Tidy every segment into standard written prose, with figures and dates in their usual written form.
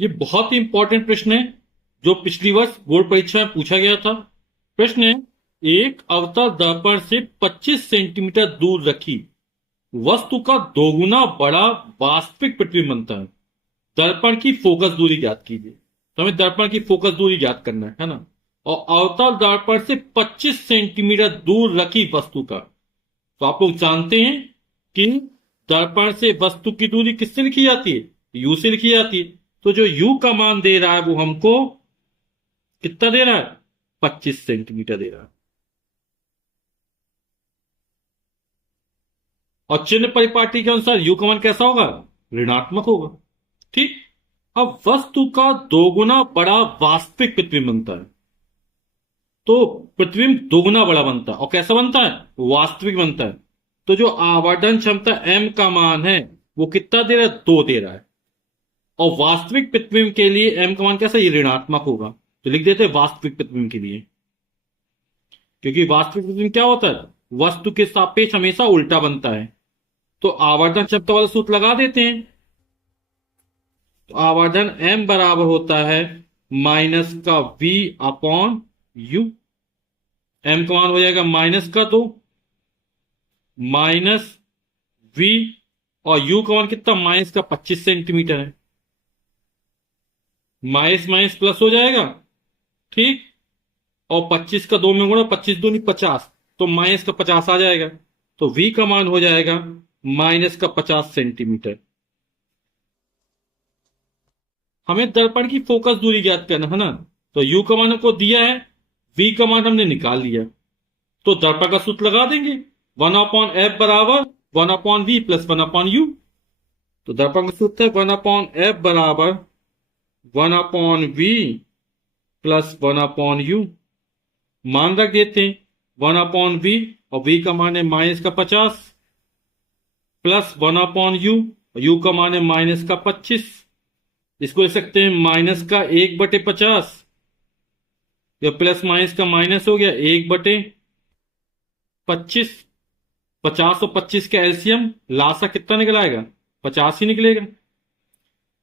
ये बहुत ही इंपॉर्टेंट प्रश्न है जो पिछली वर्ष बोर्ड परीक्षा में पूछा गया था। प्रश्न है, एक अवतल दर्पण से 25 सेंटीमीटर दूर रखी वस्तु का दोगुना बड़ा वास्तविक प्रतिबिंब बनता है। दर्पण की फोकस दूरी ज्ञात कीजिए। तो हमें दर्पण की फोकस दूरी ज्ञात करना है ना। और अवतल दर्पण से 25 सेंटीमीटर दूर रखी वस्तु का, तो आप लोग जानते हैं कि दर्पण से वस्तु की दूरी किससे लिखी जाती है? यू से लिखी जाती है। तो जो यू का मान दे रहा है वो हमको कितना दे रहा है? 25 सेंटीमीटर दे रहा है। और चिन्ह परिपाटी के अनुसार यू का मान कैसा होगा? ऋणात्मक होगा। ठीक। अब वस्तु का दोगुना बड़ा वास्तविक प्रतिबिंब बनता है। तो प्रतिबिंब दोगुना बड़ा बनता है और कैसा बनता है? वास्तविक बनता है। तो जो आवर्धन क्षमता एम का मान है वो कितना दे रहा है? 2 दे रहा है। और वास्तविक प्रतिबिंब के लिए एम का मान कैसा? ये ऋणात्मक होगा। तो लिख देते हैं वास्तविक प्रतिबिंब के लिए, क्योंकि वास्तविक प्रतिबिंब क्या होता है? वस्तु के सापेक्ष हमेशा उल्टा बनता है। तो आवर्धन क्षमता वाला सूत्र लगा देते हैं। तो आवर्धन एम बराबर होता है माइनस का वी अपॉन यू। एम का मान हो जाएगा माइनस का 2 माइनस वी, और यू का मान कितना? माइनस का 25 सेंटीमीटर है। माइनस माइनस प्लस हो जाएगा। ठीक। और 25 का 2 में गुणा, 25 दूनी 50, तो माइनस का 50 आ जाएगा। तो v का मान हो जाएगा माइनस का 50 सेंटीमीटर। हमें दर्पण की फोकस दूरी ज्ञात करना है ना। तो u का मान हमको दिया है, v का मान हमने निकाल लिया। तो दर्पण का सूत्र लगा देंगे, 1/f बराबर 1/v प्लस 1/u। तो दर्पण का सूत्र है 1/f बराबर 1/v प्लस 1/u। मान रख देते हैं 1/v, और v का मान है माइनस का 50 प्लस 1/u, u का मान है माइनस का 25। इसको लिख सकते हैं माइनस का 1/50, या प्लस माइनस का माइनस हो गया 1/25। 50 और 25 का एलसीएम लासा कितना निकल आएगा? 50 ही निकलेगा।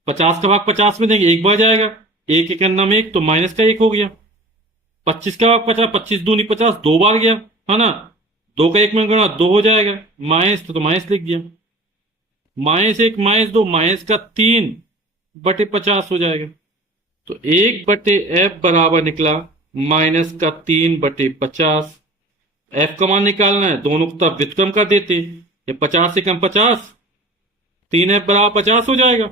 50 का भाग 50 में देंगे, 1 बढ़ जाएगा। एक एक अन्ना में 1, तो माइनस का 1 हो गया। 25 का भाग 50, 25 दूनी 50, 2 बार गया है ना। 2 का 1 में गुणा 2 हो जाएगा। माइनस तो माइनस लिख दिया। -1 -2 माइनस का 3/50 हो जाएगा। तो 1/f बराबर निकला माइनस का 3/50। f का मान निकालना है, दोनों को तरफ व्युत्क्रम कर देते। ये 50 से कम 50, 3f बराबर 50 हो जाएगा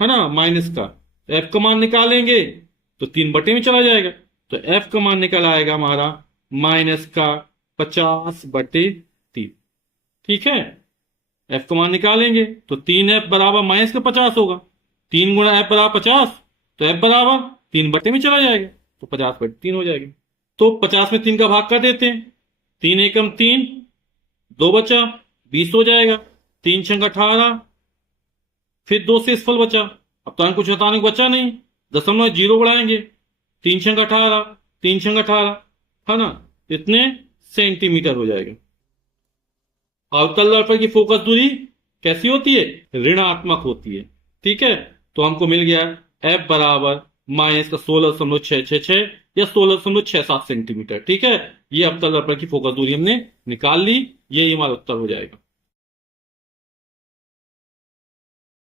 है ना, माइनस का। f का मान निकालेंगे तो 3 में चला जाएगा। तो f का मान निकल आएगा हमारा माइनस का 50/3। ठीक है। f का मान निकालेंगे तो 3f बराबर माइनस का 50 होगा। 3 गुणा f बराबर 50, तो f बराबर 3 में चला जाएगा, तो 50/3 हो जाएगा। तो 50 में 3 का भाग कर देते हैं। 3 एकम 3, 2 बचा, 20 हो जाएगा। 3 छंग 18, फिर 2 से फल बचा। अब तो कुछ हटाने को बचा नहीं, 0.0 बढ़ाएंगे। 3 छंग 18, 3 छंग 18 है ना, इतने सेंटीमीटर हो जाएगा। अवतल दर्पण की फोकस दूरी कैसी होती है? ऋणात्मक होती है। ठीक है। तो हमको मिल गया f बराबर माइनस का 16.666 या 16.67 सेंटीमीटर। ठीक है। ये अवतल दर्पण की फोकस दूरी हमने निकाल ली। यही हमारा उत्तर हो जाएगा।